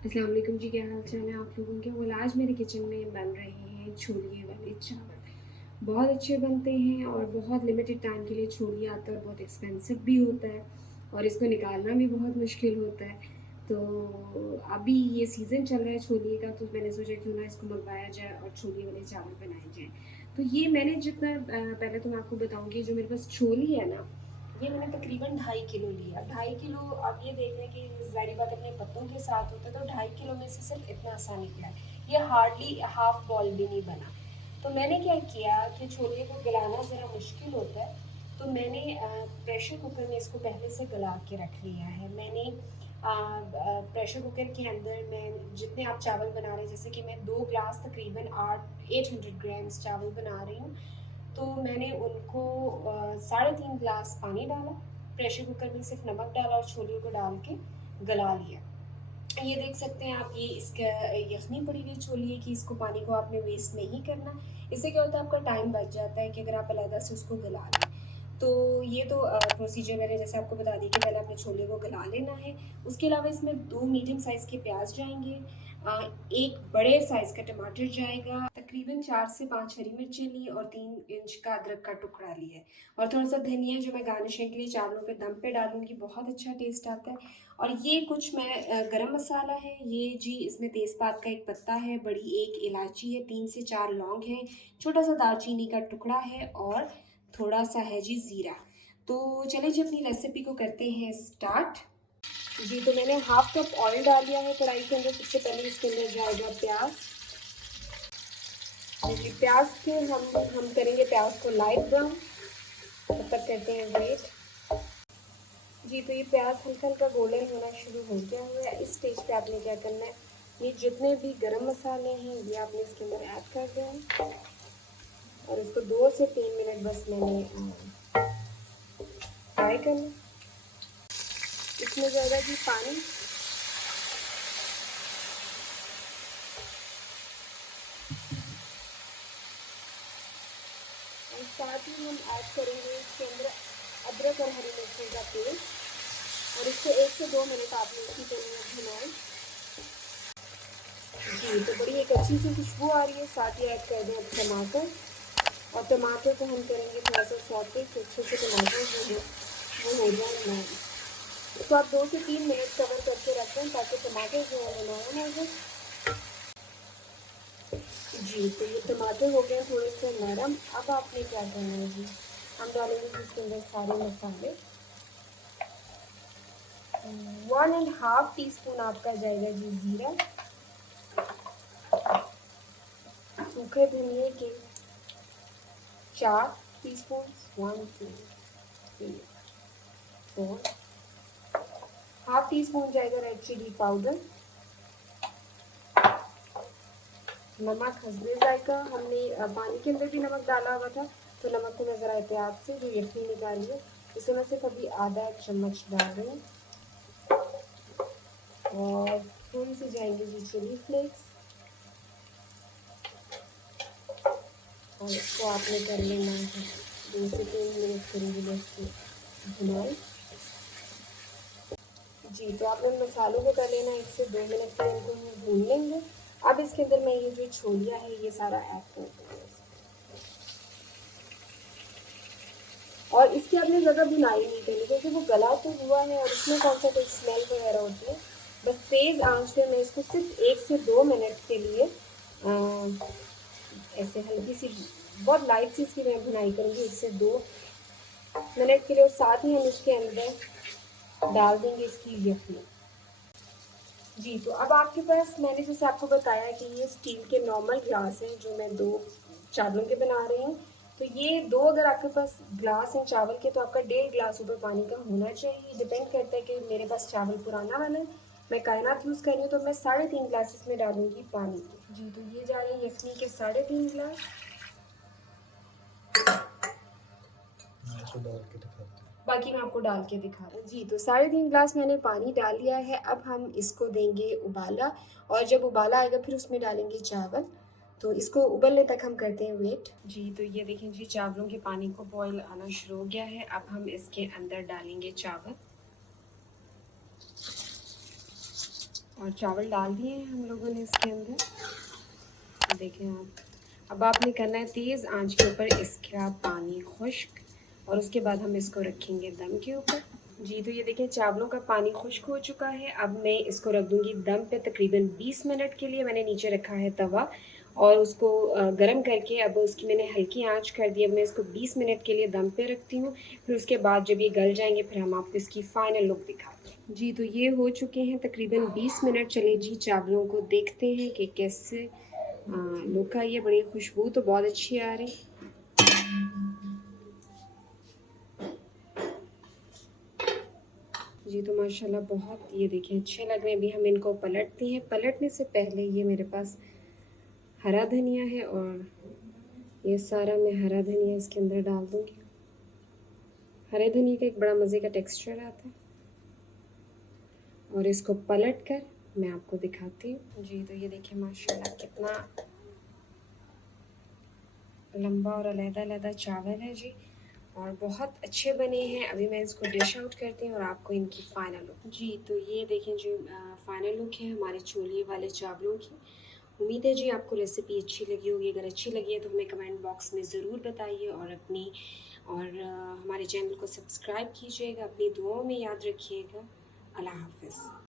अस्सलाम वालेकुम जी, क्या हाल चाल है आप लोगों के। well, आज मेरे किचन में बन रहे हैं छोले वाले चावल। बहुत अच्छे बनते हैं और बहुत लिमिटेड टाइम के लिए छोले आता है और बहुत एक्सपेंसिव भी होता है और इसको निकालना भी बहुत मुश्किल होता है। तो अभी ये सीज़न चल रहा है छोले का, तो मैंने सोचा क्यों ना इसको मंगवाया जाए और छोले वाले चावल बनाए जाएँ। तो ये मैंने जितना पहले तो मैं आपको बताऊँगी, जो मेरे पास छोले है ना, ये मैंने तकरीबन 2.5 किलो लिया। 2.5 किलो, आप ये देख लें कि ज़ाहिर बात अपने पत्तों के साथ होता है, तो 2.5 किलो में से सिर्फ इतना सा निकला है। ये हार्डली हाफ बॉल भी नहीं बना। तो मैंने क्या किया कि छोले को गलाना ज़रा मुश्किल होता है, तो मैंने प्रेशर कुकर में इसको पहले से गला के रख लिया है। मैंने प्रेशर कुकर के अंदर मैं जितने आप चावल बना रहे हैं, जैसे कि मैं 2 ग्लास तकरीबन 800 ग्राम्स चावल बना रही हूँ, तो मैंने उनको 3.5 ग्लास पानी डाला, प्रेशर कुकर में सिर्फ नमक डाला और छोले को डाल के गला लिया। ये देख सकते हैं आप, ये इसका यखनी पड़ी हुई छोली है कि इसको पानी को आपने वेस्ट नहीं करना। इससे क्या होता है, आपका टाइम बच जाता है कि अगर आप अलग से उसको गला लें। तो ये तो प्रोसीजर मैंने जैसे आपको बता दी कि पहले आपने छोले को गला लेना है। उसके अलावा इसमें 2 मीडियम साइज़ के प्याज जाएंगे, एक बड़े साइज़ का टमाटर जाएगा, तकरीबन 4 से 5 हरी मिर्चें ली और 3 इंच का अदरक का टुकड़ा लिया है, और थोड़ा सा धनिया जो मैं गार्निशिंग के लिए चावलों पे दम पे डालूंगी, बहुत अच्छा टेस्ट आता है। और ये कुछ मैं गरम मसाला है ये जी, इसमें तेज़पात का एक पत्ता है, बड़ी एक इलायची है, 3 से 4 लौंग हैं, छोटा सा दालचीनी का टुकड़ा है और थोड़ा सा है जी ज़ीरा। तो चलिए जी, अपनी रेसिपी को करते हैं स्टार्ट। जी, तो मैंने हाफ कप ऑयल डाल दिया है कढ़ाई के अंदर। सबसे पहले इसके अंदर जाएगा प्याज। जी, प्याज के हम करेंगे प्याज को लाइट ब्राउन, तब तक करते हैं वेट। जी, तो ये प्याज हल्का हल्का गोल्डन होना शुरू हो गया है। इस स्टेज पे आपने क्या करना है, ये जितने भी गरम मसाले हैं ये आपने इसके अंदर ऐड कर दें और इसको 2 से 3 मिनट बस मैंने फ्राई करना। इसमें जाएगा जी पानी, और साथ ही हम ऐड करेंगे इसके अंदर अदरक और हरी मिर्ची का पेस्ट, और इसको 1 से 2 मिनट आपने इसी तेल में भुना है। जी, तो बड़ी एक अच्छी सी खुशबू आ रही है। साथ ही ऐड कर दें अब टमाटर, और टमाटर को हम करेंगे थोड़ा सा सौटे कि अच्छे से टमाटर जो है वो हो जाए नरम। इसको आप 2 से 3 मिनट कवर करके रख दें ताकि टमाटर जो है वो नरम हो जाए। जी, तो ये टमाटर हो गए थोड़े से नरम। अब आपने क्या करना है जी, हम डालेंगे इसके अंदर सारे मसाले। 1.5 टीस्पून आपका जाएगा जी ज़ीरा, सूखे धनिए के 4 टीस्पून, 1 2 3 4, हाफ टी स्पून जाएगा रेड चिली पाउडर, नमक हस्बे जायका। हमने पानी के अंदर भी नमक डाला हुआ था, तो नमक को मैं ज़रा एहतियात से जो यखनी निकाली है इसे मैं सिर्फ अभी आधा एक चम्मच डाल रही हूँ, और थोड़ी सी जाएंगे जी चिली फ्लेक्स, और इसको आपने कर लेना है 2 से 3 मिनट करीब इसकी भुनाई। जी, तो आपने मसालों को कर लेना 1 से 2 मिनट के लिए, इनको हम भून लेंगे। अब इसके अंदर मैं ये जो छोलिया है ये सारा ऐड कर दूँगी, और इसकी आपने ज़्यादा भुनाई नहीं करनी क्योंकि वो गला तो हुआ है और इसमें कौन सा कोई स्मेल वगैरह होती है। बस तेज़ आंच पे मैं इसको सिर्फ 1 से 2 मिनट के लिए ऐसे हल्की सी, बहुत लाइट सी इसकी मैं भुनाई करूँगी 1 से 2 मिनट के लिए, और साथ ही हम इसके अंदर डाल देंगे इसकी यखनी। जी, तो अब आपके पास मैंने जैसे आपको बताया कि ये स्टील के नॉर्मल ग्लास हैं जो मैं 2 चावलों के बना रही हूँ। तो ये 2 अगर आपके पास ग्लास हैं चावल के, तो आपका 1.5 ग्लास ऊपर पानी का होना चाहिए। डिपेंड करता है कि मेरे पास चावल पुराना वाला है, मैं कायनात यूज़ कर रही हूँ, तो मैं 3.5 ग्लास इसमें डालूँगी पानी के। जी, तो ये जा रहे हैं यखनी के 3.5 ग्लास। बाकी मैं आपको डाल के दिखा रही हूँ। जी, तो 3.5 ग्लास मैंने पानी डाल लिया है। अब हम इसको देंगे उबाला, और जब उबाला आएगा फिर उसमें डालेंगे चावल। तो इसको उबलने तक हम करते हैं वेट। जी, तो ये देखें जी, चावलों के पानी को बॉयल आना शुरू हो गया है। अब हम इसके अंदर डालेंगे चावल, और चावल डाल दिए हैं हम लोगों ने इसके अंदर। देखें आप, अब आपने करना है तेज़ आंच के ऊपर इसका पानी खुश्क, और उसके बाद हम इसको रखेंगे दम के ऊपर। जी, तो ये देखें चावलों का पानी खुश्क हो चुका है। अब मैं इसको रख दूँगी दम पे तकरीबन 20 मिनट के लिए। मैंने नीचे रखा है तवा और उसको गरम करके अब उसकी मैंने हल्की आंच कर दी। अब मैं इसको 20 मिनट के लिए दम पे रखती हूँ, फिर उसके बाद जब ये गल जाएंगे फिर हम आपको इसकी फ़ाइनल लुक दिखाते हैं। जी, तो ये हो चुके हैं तकरीबन 20 मिनट। चलिए जी, चावलों को देखते हैं कि कैसे लुक आई है। बड़ी खुशबू तो बहुत अच्छी आ रही। जी, तो माशाल्लाह बहुत ये देखिए अच्छे लग रहे हैं। अभी हम इनको पलटते हैं। पलटने से पहले ये मेरे पास हरा धनिया है और ये सारा मैं हरा धनिया इसके अंदर डाल दूँगी। हरे धनिया का एक बड़ा मज़े का टेक्सचर आता है। और इसको पलट कर मैं आपको दिखाती हूँ। जी, तो ये देखिए माशाल्लाह कितना लंबा और अलग-अलग चावल है जी, और बहुत अच्छे बने हैं। अभी मैं इसको डिश आउट करती हूँ और आपको इनकी फ़ाइनल लुक। जी, तो ये देखें जी फ़ाइनल लुक है हमारे छोले वाले चावलों की। उम्मीद है जी आपको रेसिपी अच्छी लगी होगी। अगर अच्छी लगी है तो हमें कमेंट बॉक्स में ज़रूर बताइए, और हमारे चैनल को सब्सक्राइब कीजिएगा। अपनी दुआओं में याद रखिएगा। अल्लाह हाफ़िज़।